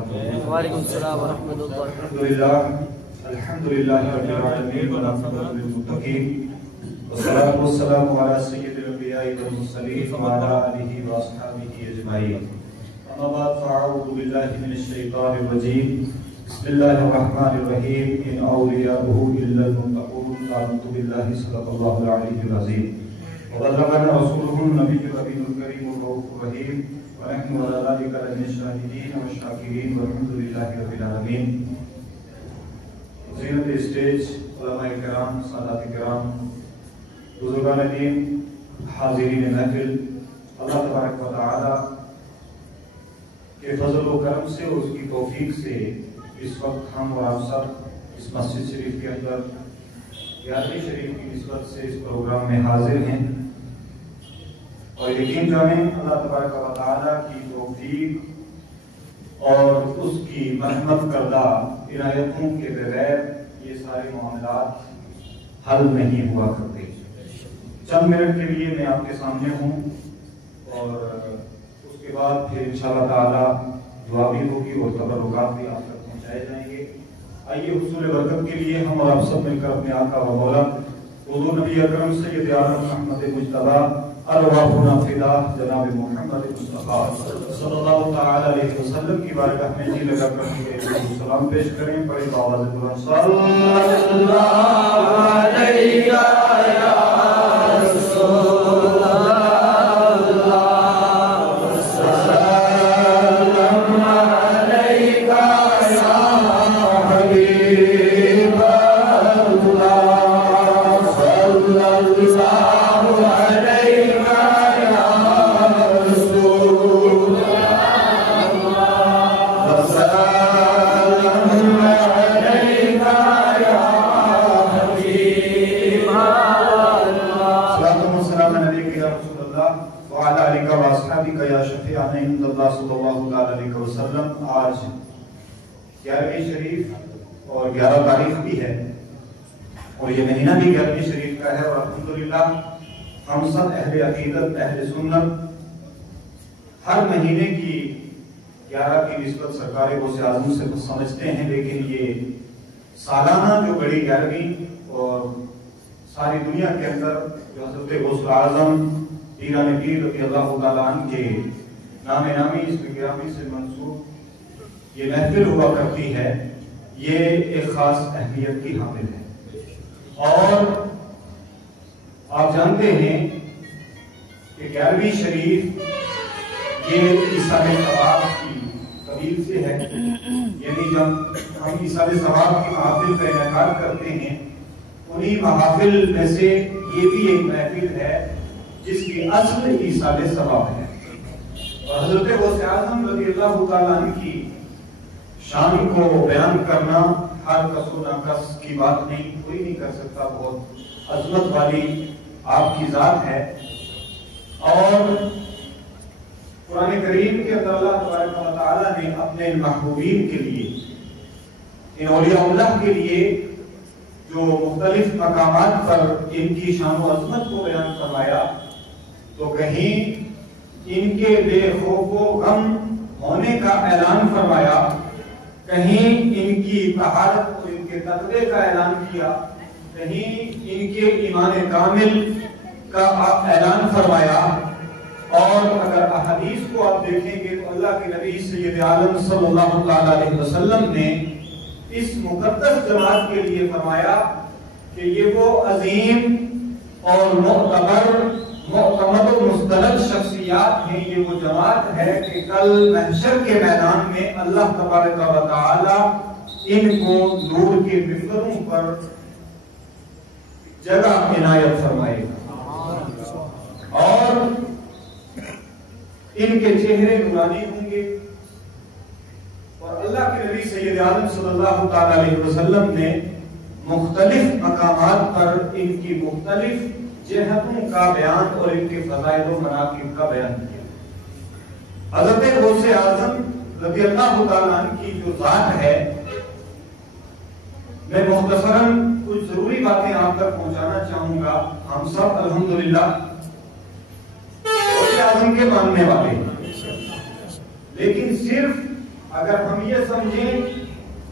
وبركاته. وعليكم السلام ورحمة الله وبركاته. الحمد لله رب العالمين والعاقبة للمتقين والصلاة والسلام على سيد الأنبياء والمرسلين وعلى آله وأصحابه أجمعين. أما بعد فأعوذ بالله من الشيطان الرجيم. بسم الله الرحمن الرحيم. إن أولياؤه إلا المتقون. آمنت بالله صدق الله العلي العظيم. وبلغنا رسوله النبي الكريم الرؤوف الرحيم. ونحن على ذلك لمن الشاهدين والشاكرين والحمد لله رب العالمين. زینت اسٹیج، علماء کرام، سادات کرام، بزرگان دین، حاضرین محفل، اللہ تبارک و تعالی کے فضل و کرم سے اور اس کی توفیق سے اس وقت ہم اور آپ سب اس مسجد شریف کے اندر 11ویں شریف کی نسبت سے اس پروگرام میں حاضر ہیں، اور یقین جانیں اللہ تبارک و تعالی کی توفیق اور اس کی مرحمت کردہ عنایتوں کے بغیر یہ سارے معاملات حل نہیں ہوا کرتے. چند منٹ کے لیے میں آپ کے سامنے ہوں اور اس کے بعد پھر انشاءاللہ تعالی دعا بھی ہوگی اور تبرکات بھی آپ تک پہنچائے جائیں گے. آئیے حصول برکت کے لیے ہم اور آپ سب مل کر اپنے آقا و مولا حضور نبی اکرم سید عالم محمد مجتبی ارواحنا فدا جناب محمد مصطفیٰ صلی اللہ تعالی علیہ وسلم کی بارگاہ میں جی لگا کر سلام پیش کریں. بڑی آواز بلند صلی اللہ علیہ یا رسول اللہ وسلم علیکہ یا حبیب اللہ صلی اللہ علیہ وسلم. آج 11ویں شریف اور 11 تاریخ بھی ہے اور یہ مہینہ بھی 11ویں شریف کا ہے، اور الحمدللہ ہم سب اہل عقیدت، اہل سنت ہر مہینے کی 11 کی نسبت سرکار غوث اعظم سے سمجھتے ہیں، لیکن یہ سالانہ جو بڑی 11ویں اور ساری دنیا کے اندر جو حضرت غوث اعظم پیران پیر رضی اللہ تعالیٰ عنہ کے نام نامی اس گرامی سے منسوب یہ محفل ہوا کرتی ہے، یہ ایک خاص اہمیت کی حامل ہے. اور آپ جانتے ہیں کہ 11ویں شریف یہ ایصال ثواب کی قبیل سے ہے، یعنی جب ہم ایصال ثواب کی محافل کا انعقاد کرتے ہیں انہی محافل میں سے یہ بھی ایک محفل ہے جس کی اصل ایصال ثواب ہے. اور حضرت غوث اعظم رضی اللہ تعالیٰ عنہ کی شان کو بیان کرنا ہر کس و ناکس کی بات نہیں، کوئی نہیں کر سکتا. بہت عظمت والی آپ کی ذات ہے. اور قرآن کریم کے اندر اللہ تبارک و تعالیٰ نے اپنے محبوبین کے لیے، ان اولیاء اللہ کے لیے جو مختلف مقامات پر ان کی شان و عظمت کو بیان فرمایا، تو کہیں ان کے بے خوف و غم ہونے کا اعلان فرمایا، کہیں ان کی طہارت اور ان کے تقوی کا اعلان کیا، کہیں ان کے ایمان کامل کا اعلان فرمایا. اور اگر احادیث کو آپ دیکھیں گے تو اللہ کے نبی سید عالم صلی اللہ تعالی علیہ وسلم نے اس مقدس جماعت کے لیے فرمایا کہ یہ وہ عظیم اور معتبر، معتمد و مستند شخصیات ہیں، یہ وہ جماعت ہے کہ کل محشر کے میدان میں اللہ تبارک و تعالی ان کو نور کے منبروں پر جگہ عنایت فرمائے گا اور ان کے چہرے نورانی ہوں گے. اور اللہ کے نبی سید عالم صلی اللہ تعالی علیہ وسلم نے مختلف مقامات پر ان کی مختلف جہتوں کا بیان اور ان کے فضائل و مناقب کا بیان کیا. حضرت غوث اعظم رضی اللہ تعالیٰ عنہ کی جو ذات ہے، میں مختصراً کچھ ضروری باتیں آپ تک پہنچانا چاہوں گا. ہم سب الحمدللہ غوث اعظم کے ماننے والے ہیں، لیکن صرف اگر ہم یہ سمجھیں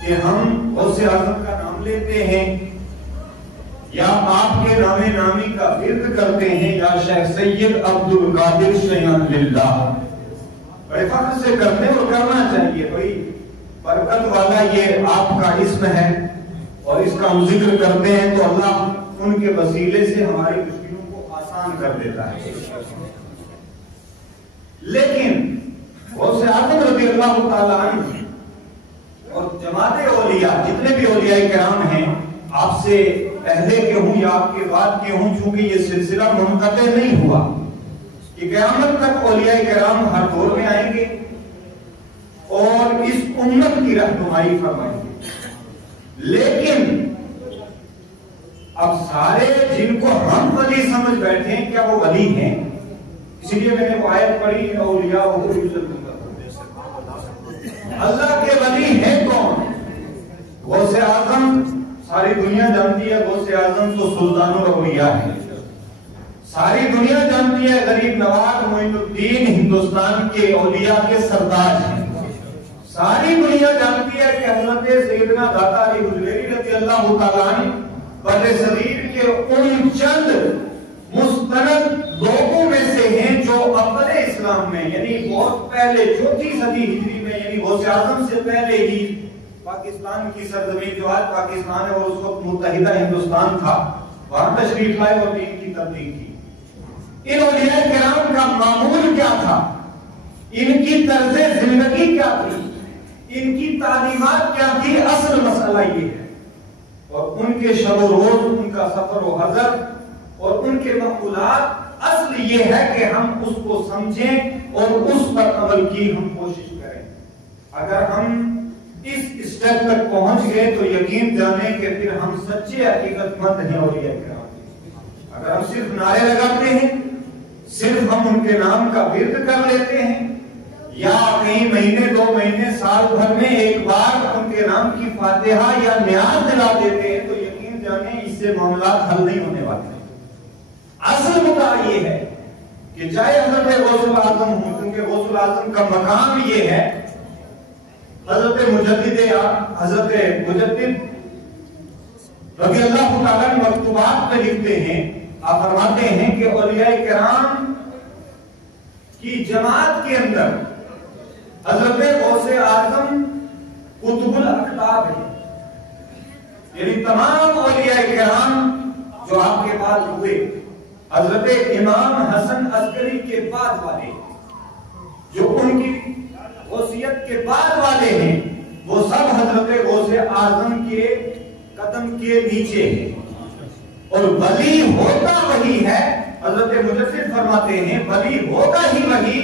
کہ ہم غوث اعظم کا نام لیتے ہیں یا آپ کے نام نامی کا ورد کرتے ہیں یا شیخ سید عبد القادر شیعان للہ، بڑے فخر سے کرتے ہیں اور کرنا چاہیے، بڑی برکت والا یہ آپ کا اسم ہے اور اس کا ہم ذکر کرتے ہیں تو اللہ ان کے وسیلے سے ہماری مشکلوں کو آسان کر دیتا ہے۔ لیکن غوث اعظم رضی اللہ تعالیٰ عنہ اور جماعت اولیاء جتنے بھی اولیاء کرام ہیں، آپ سے پہلے کے ہوں یا آپ کے بعد کے ہوں، چونکہ یہ سلسلہ منقطع نہیں ہوا، کہ قیامت تک اولیاء کرام ہر دور میں آئیں گے اور اس امت کی رہنمائی فرمائیں گے۔ لیکن اب سارے جن کو ہم ولی سمجھ بیٹھے ہیں، کیا وہ ولی ہیں؟ اسی لیے میں نے وہ آیت پڑھی، اولیاء اللہ کے ولی ہیں کون؟ غوث اعظم ساری دنیا جانتی ہے، غوث اعظم تو سلطان الاولیاء ہے، ساری دنیا جانتی ہے غریب نواز معین الدین ہندوستان کے اولیاء کے سردار ہیں، ساری دنیا جانتی ہے کہ حضرت سیدنا داتا علی حجویری رضی اللہ تعالیٰ عنہ بر صغیر کے ان چند مستند لوگوں میں سے ہیں جو اول اسلام میں، یعنی بہت پہلے چوتھی صدی ہجری میں، یعنی غوث اعظم سے پہلے ہی پاکستان کی سرزمین جو آج پاکستان ہے اور اس وقت متحدہ ہندوستان تھا، وہاں تشریف لائے اور دین کی تبلیغ کی۔ ان اولیاء کرام کا معمول کیا تھا؟ ان کی طرز زندگی کیا تھی؟ ان کی تعلیمات کیا تھی؟ اصل مسئلہ یہ ہے، اور ان کے شب و روز، ان کا سفر و حضر اور ان کے مقولات، اصل یہ ہے کہ ہم اس کو سمجھیں اور اس پر عمل کی ہم کوشش کریں۔ اگر ہم اس اسٹیپ تک پہنچ گئے تو یقین جانیں کہ پھر ہم سچے حقیقت مند ہیں اولیاء کرام۔ اگر ہم صرف نعرے لگاتے ہیں، صرف ہم ان کے نام کا ورد کر لیتے ہیں، یا کئی مہینے، 2 مہینے، سال بھر میں ایک بار ان کے نام کی فاتحہ یا نیاز دلا دیتے ہیں، تو یقین جانیں اس سے معاملات حل نہیں ہونے والے۔ اصل مدعا یہ ہے کہ چاہے حضرت غوث الاعظم ہوں، کیونکہ غوث الاعظم کا مقام یہ ہے، حضرت مجدد رضی اللہ تعالیٰ مکتوبات میں لکھتے ہیں، آپ فرماتے ہیں کہ اولیاء کرام کی جماعت کے اندر حضرت غوث اعظم قطب الاقطاب ہے، یعنی تمام اولیاء کرام جو آپ کے بعد ہوئے، حضرت امام حسن عسکری کے بعد والے، جو ان کی غوثیت کے بعد والے ہیں، وہ سب حضرت غوث اعظم کے قدم کے نیچے ہیں، اور ولی ہوتا وہی ہے۔ حضرت مجدد فرماتے ہیں ولی ہوتا ہی وہی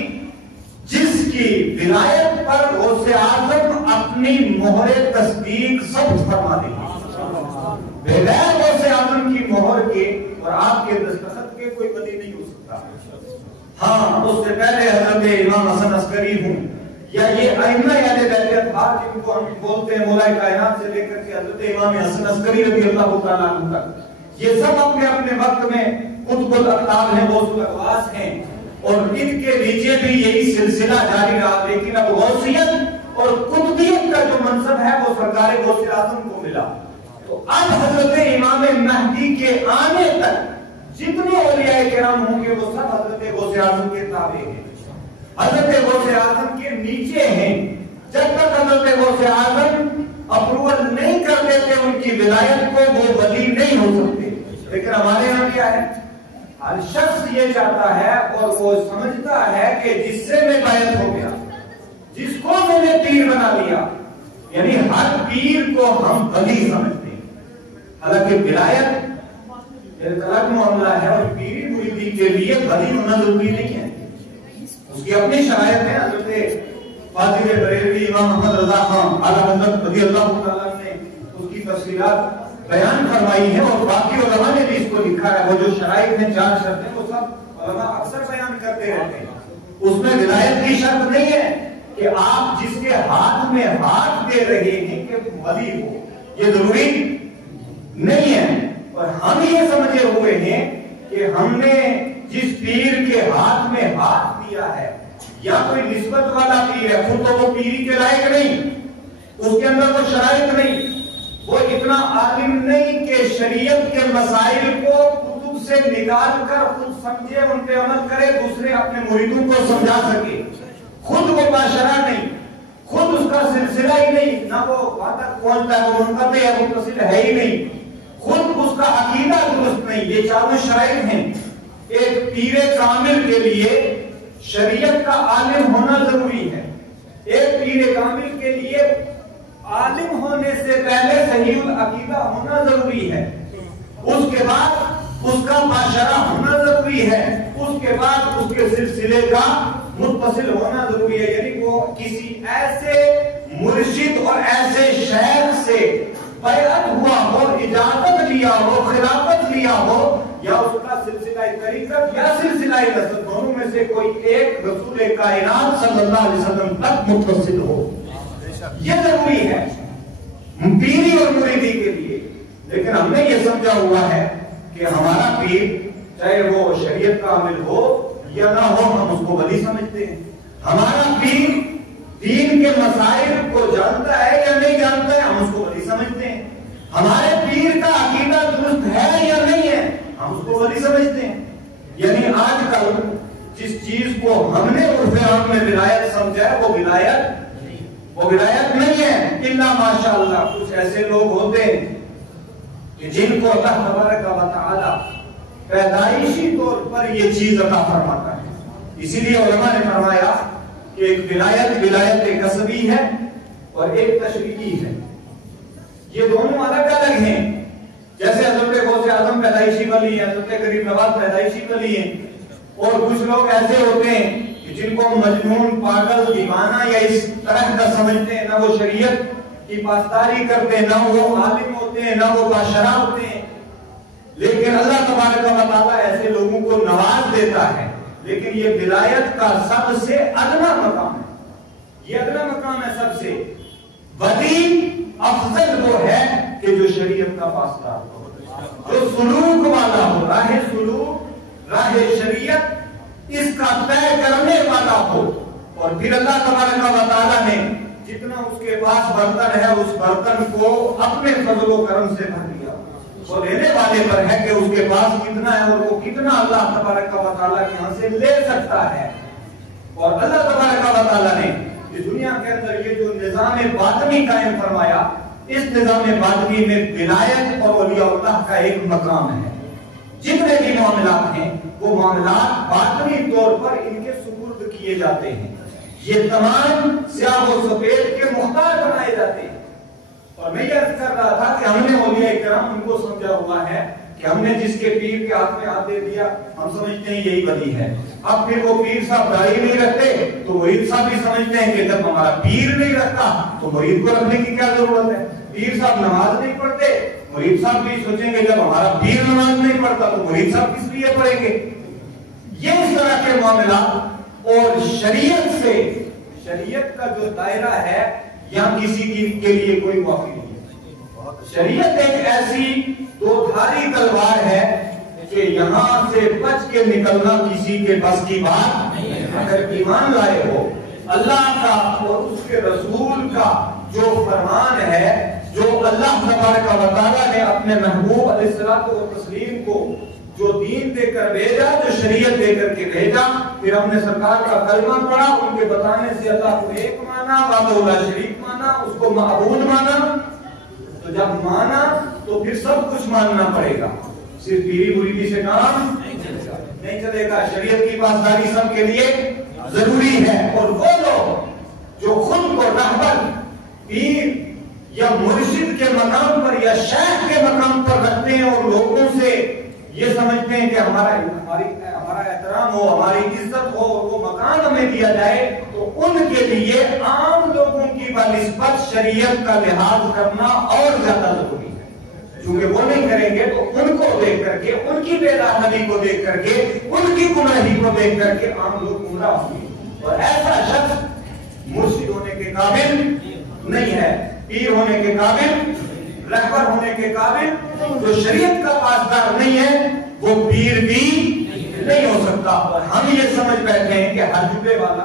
جس کی ولایت پر غوث اعظم اپنی مہر تصدیق ثبت فرما دیں۔ بغیر غوث اعظم کی مہر کے اور آپ کے دستخط کے کوئی ولی نہیں ہو سکتا۔ ہاں، اس سے پہلے حضرت امام حسن عسکری ہوں یا یہ ائمہ اہل بیت اطہار جن کو ہم بولتے ہیں، مولا کائنات سے لے کر کے حضرت امام حسن عسکری رضی اللہ تعالیٰ عنہ تک، یہ سب اپنے اپنے وقت میں قطب الاقطاب ہیں، غوث الاقواس ہیں، اور ان کے نیچے بھی یہی سلسلہ جاری رہا۔ لیکن اب غوثیت اور قطبیت کا جو منصب ہے وہ سرکار غوث اعظم کو ملا، تو اب حضرت امام مہدی کے آنے تک جتنے اولیاء کرام ہوں گے وہ سب حضرت غوث اعظم کے تابع ہیں، حضرت غوث اعظم کے نیچے ہیں۔ جب تک حضرت غوث اعظم اپروول نہیں کر دیتے ان کی ولایت کو، وہ ولی نہیں ہو سکتے۔ لیکن ہمارے یہاں کیا ہے؟ ہر شخص یہ چاہتا ہے اور وہ سمجھتا ہے کہ جس سے میں بیعت ہو گیا، جس کو میں نے پیر بنا لیا، یعنی ہر پیر کو ہم ولی سمجھتے ہیں، حالانکہ ولایت ایک الگ معاملہ ہے، اور پیری مریدی کے لیے ولی ہونا ضروری نہیں ہے، اس کی اپنی شرائط ہے۔ حضرت فاضل بریلوی امام محمد رضا خان اعلیٰ حضرت رضی اللہ تعالیٰ نے اس کی تفصیلات بیان فرمائی ہے، اور باقی علماء نے بھی اس کو لکھا ہے۔ وہ جو شرائط ہیں، 4 شرطیں، وہ سب علماء اکثر بیان کرتے رہتے ہیں۔ اس میں ولایت کی شرط نہیں ہے کہ آپ جس کے ہاتھ میں ہاتھ دے رہے ہیں کہ ولی ہو، یہ ضروری نہیں ہے۔ اور ہم یہ سمجھے ہوئے ہیں کہ ہم نے جس پیر کے ہاتھ میں ہاتھ دیا ہے یا کوئی نسبت والا پیر ہے، خود تو وہ پیری کے لائق نہیں، اس کے اندر وہ شرائط نہیں، وہ اتنا عالم نہیں کہ شریعت کے مسائل کو کتب سے نکال کر خود سمجھے، ان پہ عمل کرے، دوسرے اپنے مریدوں کو سمجھا سکے، خود وہ باشرہ نہیں، خود اس کا سلسلہ ہی نہیں، نہ وہ وہاں پہنچتا ہے، وہ منقطع ہے، متصل ہے ہی نہیں، خود اس کا عقیدہ درست نہیں، یہ چاروں شرائط ہیں۔ ایک پیر کامل کے لیے شریعت کا عالم ہونا ضروری ہے، ایک پیر کامل کے لیے عالم ہونے سے پہلے صحیح العقیدہ ہونا ضروری ہے، اس کے بعد اس کا باشرہ ہونا ضروری ہے، اس کے بعد اس کے سلسلے کا متصل ہونا ضروری ہے، یعنی وہ کسی ایسے مرشد اور ایسے شیخ سے بیعت ہوا ہو، اجازت لیا ہو، خلافت لیا ہو، یا اس کا سلسلہ طریقت یا سلسلہ نسب، دونوں میں سے کوئی ایک رسول کائنات صلی اللہ علیہ وسلم تک متصل ہو، یہ ضروری ہے پیری اور مریدی کے لیے۔ لیکن ہم نے یہ سمجھا ہوا ہے کہ ہمارا پیر چاہے وہ شریعت کا عامل ہو یا نہ ہو، ہم اس کو ولی سمجھتے ہیں، ہمارا پیر دین کے مسائل کو جانتا ہے یا نہیں جانتا ہے، ہم اس کو ولی سمجھتے ہیں، ہمارے پیر کا عقیدہ درست ہے یا نہیں ہے، ہم اس کو ولی سمجھتے ہیں۔ یعنی آج کل جس چیز کو ہم نے عرف عام میں ولایت سمجھا ہے، وہ ولایت نہیں ہے، الا ماشاءاللہ کچھ ایسے لوگ ہوتے ہیں کہ جن کو اللہ تبارک و تعالی پیدائشی طور پر یہ چیز عطا فرماتا ہے۔ اسی لیے علماء نے فرمایا کہ ایک ولایت کسبی ہے اور ایک تشریعی ہے، یہ دونوں الگ الگ ہیں۔ جیسے حضرت غوث اعظم پیدائشی ولی ہیں، حضرت غریب نواز پیدائشی ولی ہیں، اور کچھ لوگ ایسے ہوتے ہیں کہ جن کو مجنون، پاگل، دیوانہ یا اس طرح کا سمجھتے ہیں، نہ وہ شریعت کی پاسداری کرتے ہیں، نہ وہ عالم ہوتے ہیں، نہ وہ باشرہ ہوتے ہیں، لیکن اللہ تبارک و تعالیٰ ایسے لوگوں کو نواز دیتا ہے۔ لیکن یہ ولایت کا سب سے ادنا مقام ہے، یہ ادنا مقام ہے سب سے۔ ولی افضل وہ ہے کہ جو شریعت کا پاسدار ہو، جو سلوک والا ہو، راہ سلوک، راہ شریعت اس کا طے کرنے والا ہو۔ اور پھر اللہ تبارک و تعالیٰ نے جتنا اس کے پاس برتن ہے، اس برتن کو اپنے فضل و کرم سے بھر دیا، وہ لینے والے پر ہے کہ اس کے پاس کتنا ہے اور وہ کتنا اللہ تبارک و تعالیٰ کے یہاں سے لے سکتا ہے۔ اور اللہ تبارک و تعالیٰ نے اس دنیا کے اندر یہ جو نظام باطنی قائم فرمایا، اس نظام باطنی میں ولایت اور اولیاء اللہ کا ایک مقام ہے۔ جتنے بھی معاملات ہیں وہ معاملات باطنی طور پر ان کے سپرد کیے جاتے ہیں، یہ تمام سیاہ و سفید کے مختار بنائے جاتے ہیں۔ اور میں یہ عرض کر رہا تھا کہ ہم نے اولیاء کرام ان کو سمجھا ہوا ہے کہ ہم نے جس کے پیر کے ہاتھ میں ہاتھ دے دیا، ہم سمجھتے ہیں یہی ولی ہے۔ اب پھر وہ پیر صاحب داڑھی نہیں رکھتے تو مرید صاحب بھی سمجھتے ہیں کہ جب ہمارا پیر نہیں رکھتا تو مرید کو رکھنے کی کیا ضرورت ہے۔ پیر صاحب نماز نہیں پڑھتے، مرید صاحب بھی سوچیں گے جب ہمارا پیر نماز نہیں پڑھتا تو مرید صاحب کس لیے پڑھیں گے۔ یہ اس طرح کے معاملات اور شریعت کا جو دائرہ ہے یہاں کسی کے لیے کوئی معافی نہیں ہے۔ شریعت ایک ایسی دو دھاری تلوار ہے کہ یہاں سے بچ کے نکلنا کسی کے بس کی بات نہیں ہے۔ اگر ایمان لائے ہو اللہ کا اور اس کے رسول کا جو فرمان ہے، جو اللہ تبارک و تعالیٰ نے اپنے محبوب علیہ الصلوۃ والتسلیم کو جو دین دے کر بھیجا، جو شریعت دے کر کے بھیجا، پھر ہم نے سرکار کا کلمہ پڑھا، ان کے بتانے سے اللہ کو ایک مانا، وحدہ لا شریک مانا، اس کو معبود مانا، تو جب مانا تو پھر سب کچھ ماننا پڑے گا، صرف پیری مریدی سے کام نہیں چلے گا۔ شریعت کی پاسداری سب کے لیے ضروری ہے۔ اور وہ لوگ جو خود کو رہبر، پیر یا مرشد کے مقام پر یا شیخ کے مقام پر رکھتے ہیں اور لوگوں سے یہ سمجھتے ہیں کہ ہمارا احترام ہو، ہماری عزت ہو، وہ مکان ہمیں دیا جائے، تو ان کے لیے عام لوگوں کی بنسبت شریعت کا لحاظ کرنا اور زیادہ ضروری ہے۔ چونکہ وہ نہیں کریں گے تو ان کو دیکھ کر کے، ان کی بے رحمی کو دیکھ کر کے، ان کی گمراہی کو دیکھ کر کے عام لوگ گمراہ ہوں گے۔ اور ایسا شخص مرشد ہونے کے قابل نہیں ہے، پیر ہونے کے قابل، رہبر ہونے کے قابل۔ جو شریعت کا پاسدار نہیں ہے وہ پیر بھی نہیں ہو سکتا۔ اور ہم یہ سمجھ بیٹھے ہیں کہ ہر جبے والا،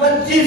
25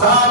7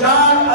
4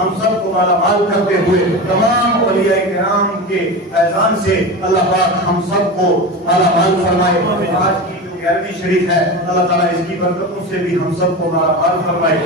ہم سب کو مالا مال کرتے ہوئے تمام اولیاء کرام کے فیضان سے اللہ پاک ہم سب کو مالا مال فرمائے۔ آج کی جو 11ویں شریف ہے اللہ تعالیٰ اس کی برکتوں سے بھی ہم سب کو مالا مال فرمائے۔